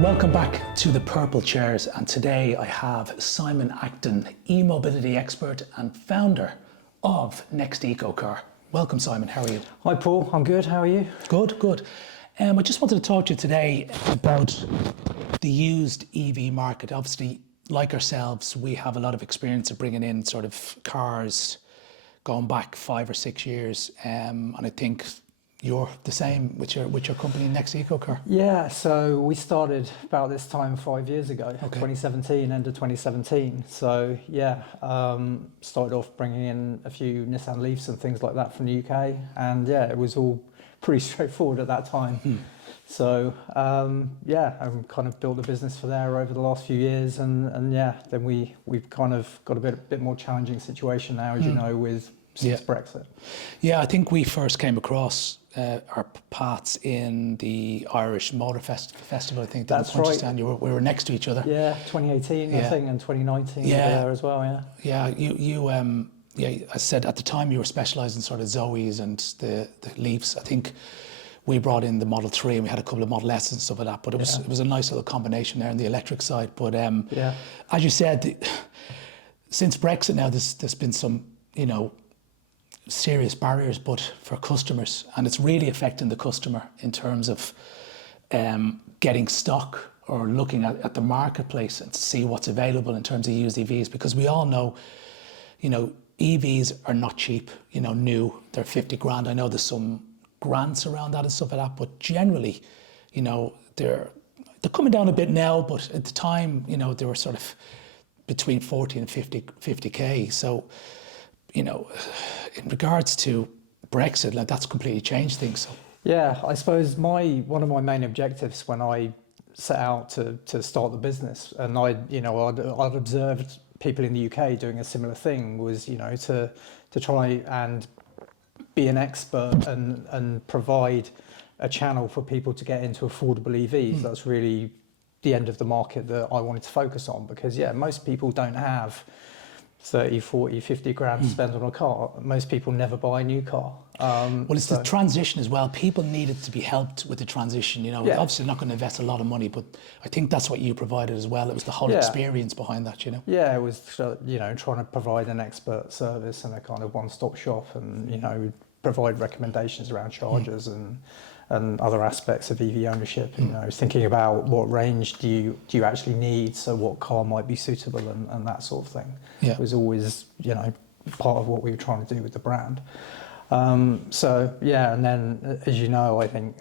Welcome back to the Purple Chairs, and today I have Simon Acton, e-mobility expert and founder of Next Eco Car. Welcome, Simon. How are you? Hi, Paul. I'm good. How are you? Good, good. I just wanted to talk to you today about the used EV market. Obviously, like ourselves, we have a lot of experience of bringing in sort of cars going back 5 or 6 years, and I think you're the same with your company, Next Eco Car. Yeah, so we started about this time 5 years ago, 2017, end of 2017. So yeah, started off bringing in a few Nissan Leafs and things like that from the UK, and yeah, it was all pretty straightforward at that time. So yeah, I've kind of built a business for there over the last few years, and yeah, then we've kind of got a bit more challenging situation now, as you know, with since Brexit. Yeah, I think we first came across our paths in the Irish Motor Festival. I think that's right. We were next to each other. Yeah, 2018, I think, and 2019 there as well. Yeah. Yeah, I said at the time you were specialised in sort of Zoes and the Leafs. I think we brought in the Model 3 and we had a couple of Model S's and stuff like that. But it was a nice little combination there on the electric side. But as you said, since Brexit now, there's been some, serious barriers, but for customers, and it's really affecting the customer in terms of getting stock or looking at the marketplace and to see what's available in terms of used EVs, because we all know, EVs are not cheap. New, they're 50 grand. I know there's some grants around that and stuff like that, but generally, they're coming down a bit now, but at the time, they were sort of between 40 and 50k. So, in regards to Brexit, like, that's completely changed things. So. Yeah, I suppose one of my main objectives when I set out to start the business, and I'd observed people in the UK doing a similar thing, was to try and be an expert and provide a channel for people to get into affordable EVs. That's really the end of the market that I wanted to focus on, because most people don't have 30, 40, 50 grand to spend on a car. Most people never buy a new car. Well, it's the transition as well. People needed to be helped with the transition. Obviously not going to invest a lot of money, but I think that's what you provided as well. It was the whole experience behind that, Yeah, it was, trying to provide an expert service and a kind of one-stop shop, and, provide recommendations around chargers and other aspects of EV ownership. Thinking about what range do you actually need, so what car might be suitable, and that sort of thing. It was always part of what we were trying to do with the brand. And then, as you know, I think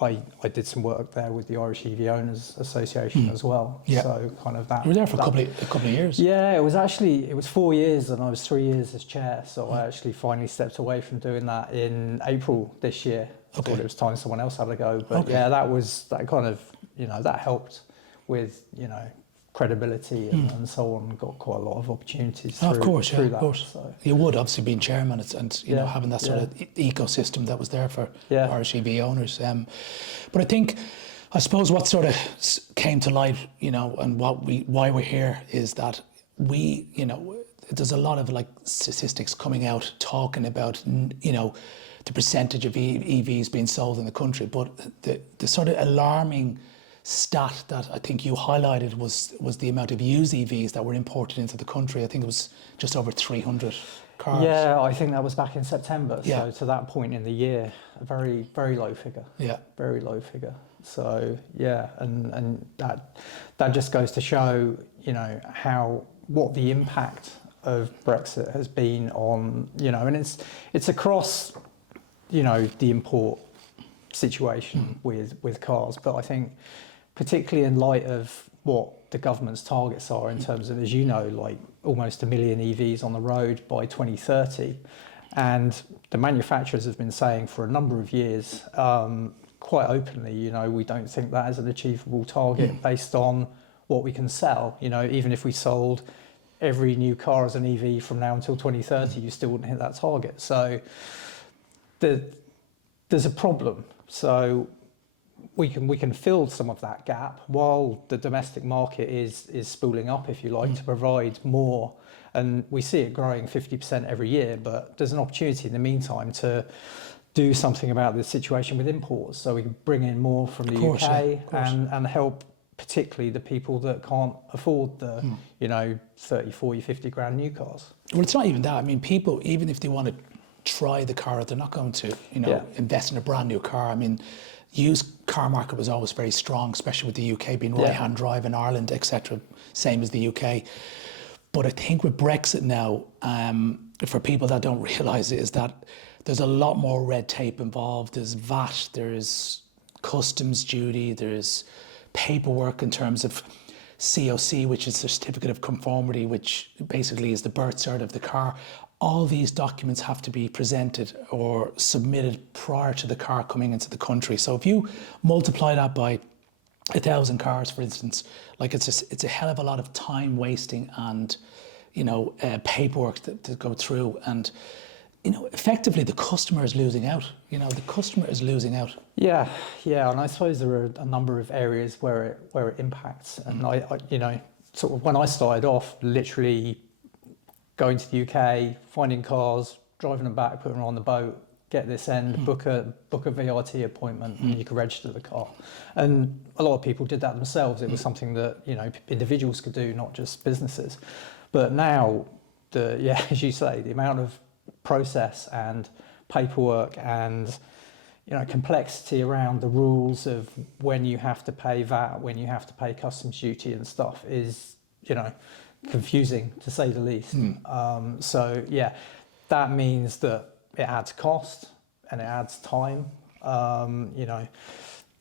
I did some work there with the Irish EV Owners Association as well. So kind of that. You were there for a couple of years. Yeah, it was 4 years, and I was 3 years as chair. So I actually finally stepped away from doing that in April this year. I thought it was time someone else had a go. But that kind of, that helped with, credibility and so on. Got quite a lot of opportunities through that. Of course. So. You would, obviously, being chairman and having that sort of ecosystem that was there for Irish EV owners. But I suppose what sort of came to light, and why we're here is that there's a lot of statistics coming out talking about, the percentage of EVs being sold in the country, but the sort of alarming stat that I think you highlighted was the amount of used EVs that were imported into the country. I think it was just over 300 cars. Yeah, I think that was back in September. So to that point in the year, a very, very low figure. Yeah. Very low figure. So and that just goes to show, what the impact of Brexit has been on, and it's across, the import situation with cars. But I think particularly in light of what the government's targets are in terms of, as you know, almost 1 million EVs on the road by 2030. And the manufacturers have been saying for a number of years, quite openly, we don't think that is an achievable target based on what we can sell. Even if we sold every new car as an EV from now until 2030, you still wouldn't hit that target. So there's a problem. So we can fill some of that gap while the domestic market is spooling up, if you like, to provide more. And we see it growing 50% every year, but there's an opportunity in the meantime to do something about the situation with imports, so we can bring in more from the UK and help particularly the people that can't afford the 30, 40, 50 grand new cars. Well, it's not even that. I mean, people, even if they want to try the car, they're not going to invest in a brand new car. I mean, used car market was always very strong, especially with the UK being right-hand drive in Ireland, etc. Same as the UK. But I think with Brexit now, for people that don't realise it, is that there's a lot more red tape involved. There's VAT, there's customs duty, there's paperwork in terms of COC, which is the certificate of conformity, which basically is the birth cert of the car. All these documents have to be presented or submitted prior to the car coming into the country. So if you multiply that by 1,000 cars, for instance, like it's a hell of a lot of time wasting and paperwork to go through, and effectively the customer is losing out. The customer is losing out. Yeah, and I suppose there are a number of areas where it impacts. And I sort of when I started off, literally going to the UK, finding cars, driving them back, putting them on the boat, get this end, book a VRT appointment, and you can register the car. And a lot of people did that themselves. It was something that individuals could do, not just businesses. But now, as you say, the amount of process and paperwork and complexity around the rules of when you have to pay VAT, when you have to pay customs duty and stuff is confusing, to say the least. So that means that it adds cost and it adds time.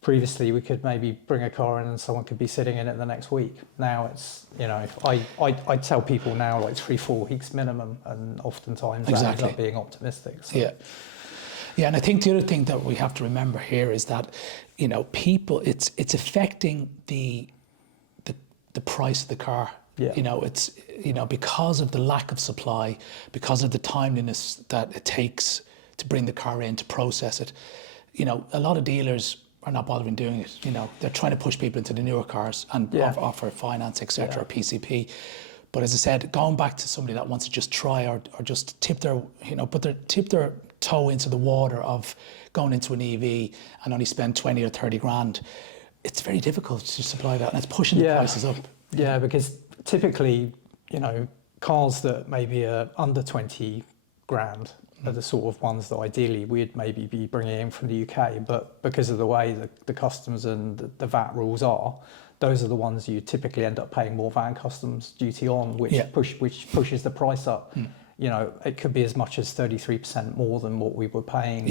Previously we could maybe bring a car in and someone could be sitting in it the next week. Now it's I tell people now like 3-4 weeks minimum, and oftentimes that ends up being optimistic. So. Yeah, and I think the other thing that we have to remember here is that people, it's affecting the price of the car. It's because of the lack of supply, because of the timeliness that it takes to bring the car in, to process it. A lot of dealers are not bothering doing it. They're trying to push people into the newer cars and offer finance, etc., or PCP. But as I said, going back to somebody that wants to just try or just tip their toe into the water of going into an EV and only spend 20 or 30 grand, it's very difficult to supply that, and it's pushing the prices up. Yeah, because typically, cars that maybe are under 20 grand are the sort of ones that ideally we'd maybe be bringing in from the UK, but because of the way the customs and the VAT rules are, those are the ones you typically end up paying more VAT and customs duty on, which pushes the price up. It could be as much as 33% more than what we were paying,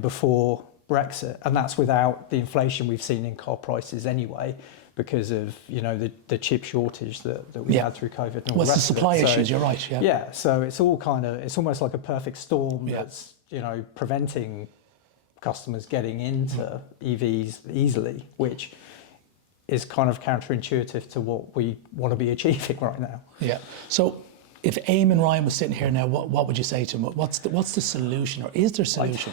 before Brexit, and that's without the inflation we've seen in car prices anyway, because of the chip shortage that we had through COVID. And all the supply issues. So, you're right. Yeah. So it's all it's almost like a perfect storm that's preventing customers getting into EVs easily, which is kind of counterintuitive to what we want to be achieving right now. Yeah. So if Eamon Ryan was sitting here now, what would you say to him? What's the solution, or is there a solution?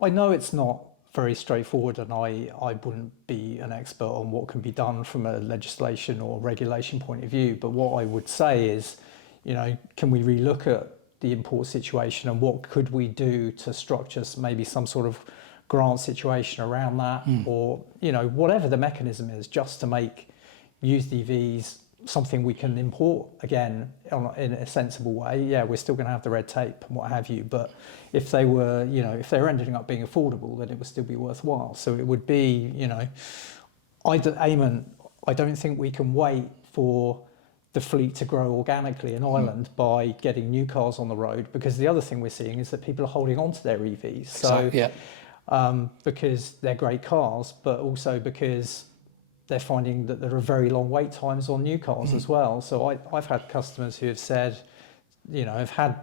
I know it's not very straightforward, and I wouldn't be an expert on what can be done from a legislation or regulation point of view, but what I would say is, can we relook at the import situation, and what could we do to structure maybe some sort of grant situation around that, or whatever the mechanism is, just to make used EVs something we can import again in a sensible way. Yeah, we're still going to have the red tape and what have you, but if they were, if they were ending up being affordable, then it would still be worthwhile. So it would be, Eamon, I don't think we can wait for the fleet to grow organically in Ireland by getting new cars on the road, because the other thing we're seeing is that people are holding on to their EVs. So, because they're great cars, but also because they're finding that there are very long wait times on new cars as well. So I've had customers who have said, have had,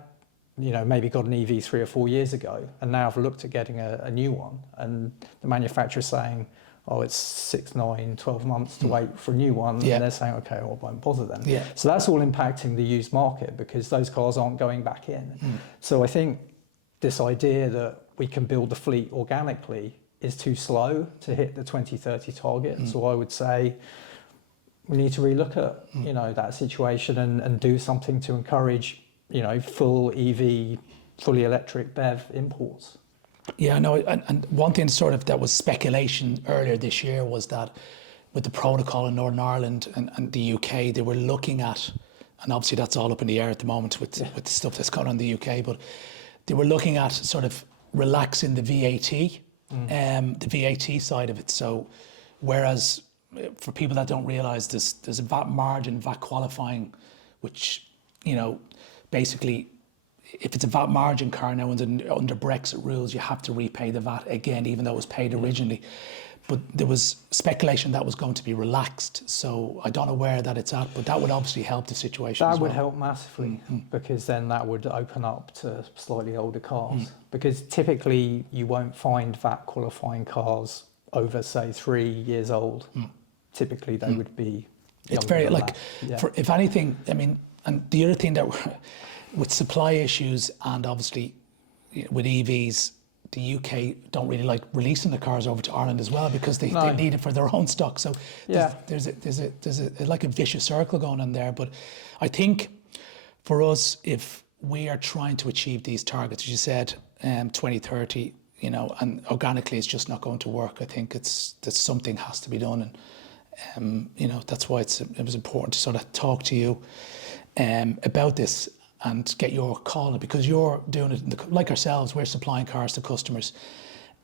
maybe got an EV 3 or 4 years ago, and now have looked at getting a new one, and the manufacturer's saying, oh, it's 6, 9, 12 months to wait for a new one, and they're saying, okay, well, I won't bother then. So that's all impacting the used market, because those cars aren't going back in. So I think this idea that we can build the fleet organically is too slow to hit the 2030 target. So I would say we need to relook at that situation and do something to encourage full EV fully electric BEV imports. Yeah, I know. And one thing sort of that was speculation earlier this year was that with the protocol in Northern Ireland and the UK, they were looking at, and obviously that's all up in the air at the moment with the stuff that's going on in the UK, but they were looking at sort of relaxing the VAT, the VAT side of it. So whereas for people that don't realise, there's a VAT margin, VAT qualifying, which, you know, basically, if it's a VAT margin car now under Brexit rules, you have to repay the VAT again, even though it was paid originally. But there was speculation that was going to be relaxed. So I don't know where that it's at, but that would obviously help the situation. That would help massively, because then that would open up to slightly older cars. Because typically you won't find VAT qualifying cars over, say, 3 years old. Typically they would be. It's very like, for, if anything, I mean, and the other thing that with supply issues and obviously with EVs, the UK don't really like releasing the cars over to Ireland as well, because they need it for their own stock. So there's a like a vicious circle going on there. But I think for us, if we are trying to achieve these targets, as you said, 2030, you know, and organically it's just not going to work. I think that something has to be done, and you know, that's why it was important to sort of talk to you about this and get your call on it, because you're doing it like ourselves. We're supplying cars to customers,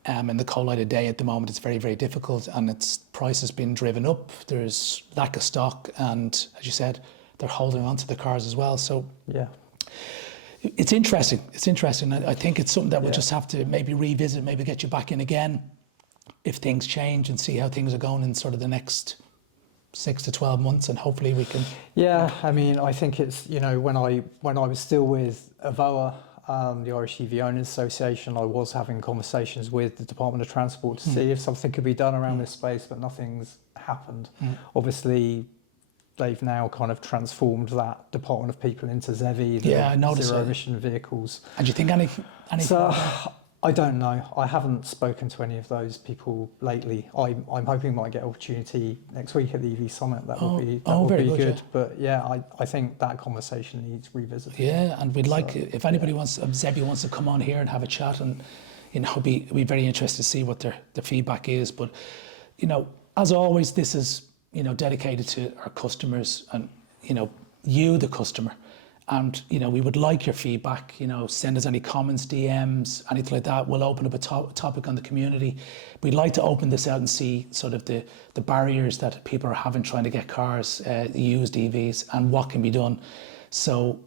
in the cold light of day at the moment. It's very, very difficult, and its price has been driven up. There's lack of stock, and as you said, they're holding on to the cars as well. So yeah, it's interesting. It's interesting. I think it's something that we'll just have to maybe revisit, maybe get you back in again if things change, and see how things are going in sort of the next 6 to 12 months, and hopefully we can. Yeah, I mean, I think it's, you know, when I was still with AVOA, the Irish EV Owners Association, I was having conversations with the Department of Transport to see if something could be done around this space, but nothing's happened. Obviously, they've now kind of transformed that Department of People into ZEVI, zero emission vehicles. And do you think any? So, I don't know. I haven't spoken to any of those people lately. I'm hoping I might get an opportunity next week at the EV Summit. That would be good. Yeah. But yeah, I think that conversation needs revisiting. Yeah, and we'd like, if anybody wants, ZEVI wants to come on here and have a chat, and you know, be very interested to see what their feedback is. But you know, as always, this is, you know, dedicated to our customers, and you know, you the customer. And, you know, we would like your feedback, you know, send us any comments, DMs, anything like that. We'll open up a topic on the community. We'd like to open this out and see sort of the barriers that people are having trying to get cars, used EVs, and what can be done. So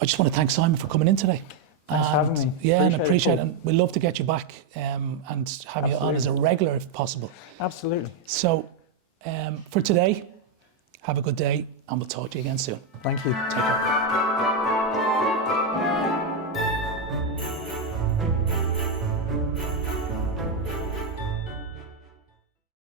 I just want to thank Simon for coming in today. Thanks for having me. Yeah, and appreciate it. And we'd love to get you back and have you on as a regular if possible. Absolutely. So for today, have a good day, and we'll talk to you again soon. Thank you. Take care.